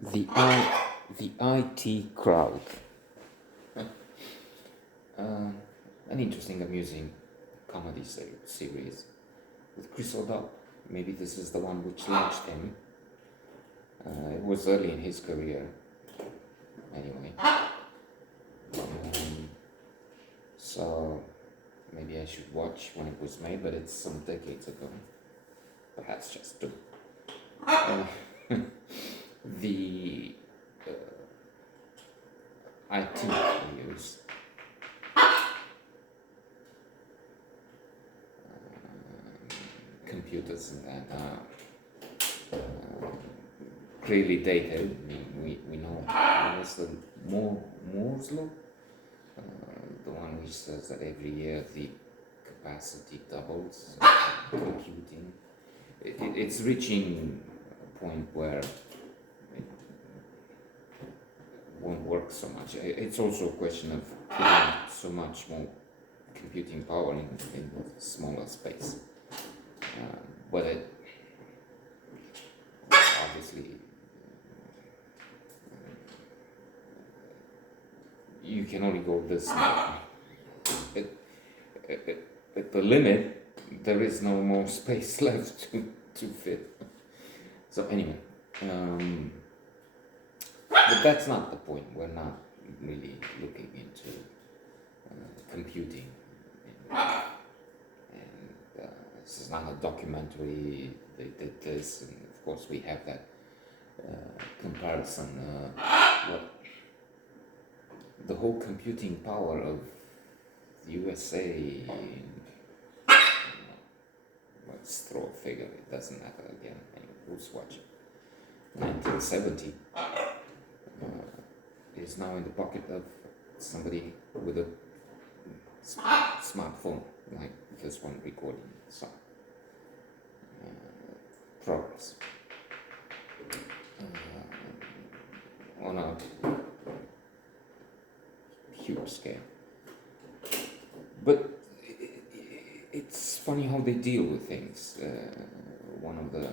The IT crowd. Uh, an interesting, amusing comedy series with Chris O'Dowd. Maybe this is the one which launched him. It was early in his career, anyway. So maybe I should watch when it was made, but it's some decades ago. Perhaps just two. The IT news. Computers that are clearly dated. I mean, we know what's the Moore's law, the one which says that every year the capacity doubles computing. It's reaching a point where it won't work so much. It's also a question of putting so much more computing power in a smaller space. But it obviously you can only go this much. At the limit, there is no more space left to fit. So anyway, but that's not the point. We're not really looking into computing. This is not a documentary. They did this, and of course we have that comparison. The whole computing power of the USA. Let's throw a figure. It doesn't matter again. Anyway, who's watching? 1970 is now in the pocket of somebody with a smartphone like this one recording song. Progress on a huge scale. But it's funny how they deal with things. One of the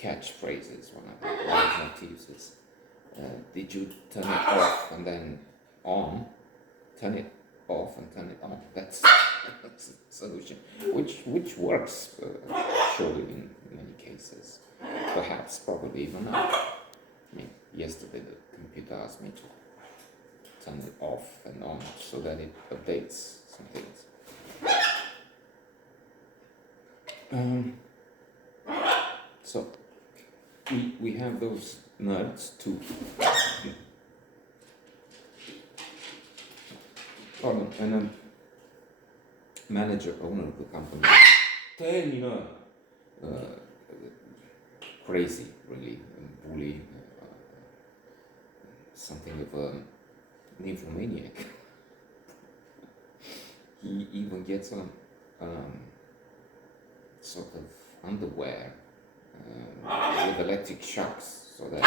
catchphrases, one of the motifs is, did you turn it off and then on? Turn it off and turn it on. That's the solution, which works surely in many cases. Perhaps, probably even now. I mean, yesterday the computer asked me to turn it off and on so that it updates some things. So we have those nerds too. Pardon, and manager, owner of the company, crazy, really, bully, something of a nymphomaniac. He even gets a sort of underwear with electric shocks, so that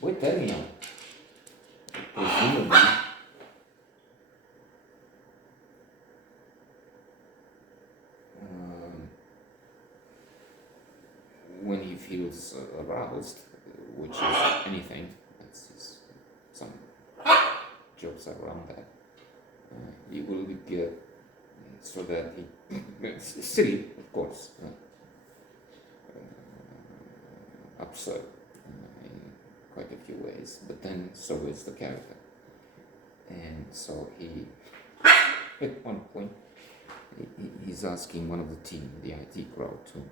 wait, tell me now. Presumably, when he feels aroused, which is anything, that's some jokes around that. He will get so that he it's silly, of course, absurd in quite a few ways, but then so is the character. And so he, at one point, he's asking one of the team, the IT crowd, to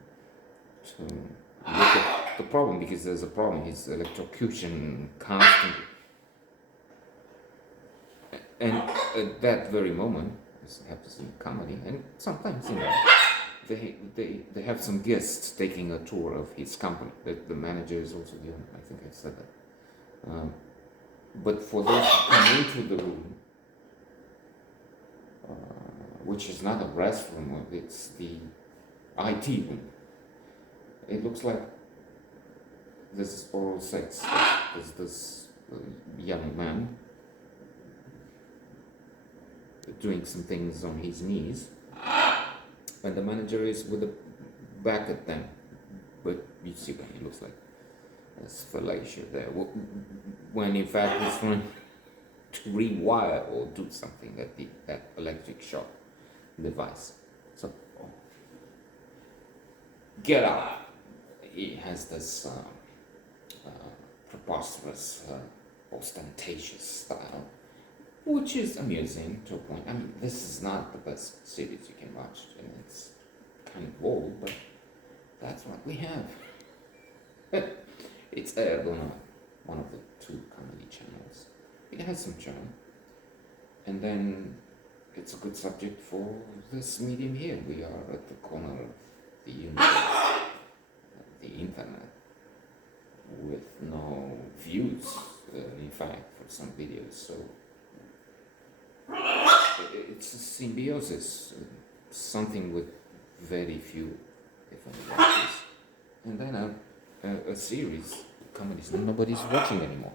look at the problem, because there's a problem. His electrocution constantly. And at that very moment, this happens in comedy, and sometimes, they have some guests taking a tour of his company. The manager is also the owner. I think I said that. But for those who come into the room, which is not a restroom, it's the IT room. It looks like this is oral sex. There's this young man doing some things on his knees, and the manager is with the back at them, but you see what he looks like. There's fallacia there. When in fact it's trying to rewire or do something that electric shock device. So, Get Out, it has this preposterous, ostentatious style, which is amusing to a point. I mean, this is not the best series you can watch, and it's kind of old, but that's what we have. It's aired on one of the two comedy channels. It has some charm, and then it's a good subject for this medium here. We are at the corner of the universe, the internet, with no views, in fact, for some videos. So it's a symbiosis, something with very few, if any, watches. And then a series, comedies nobody's watching anymore.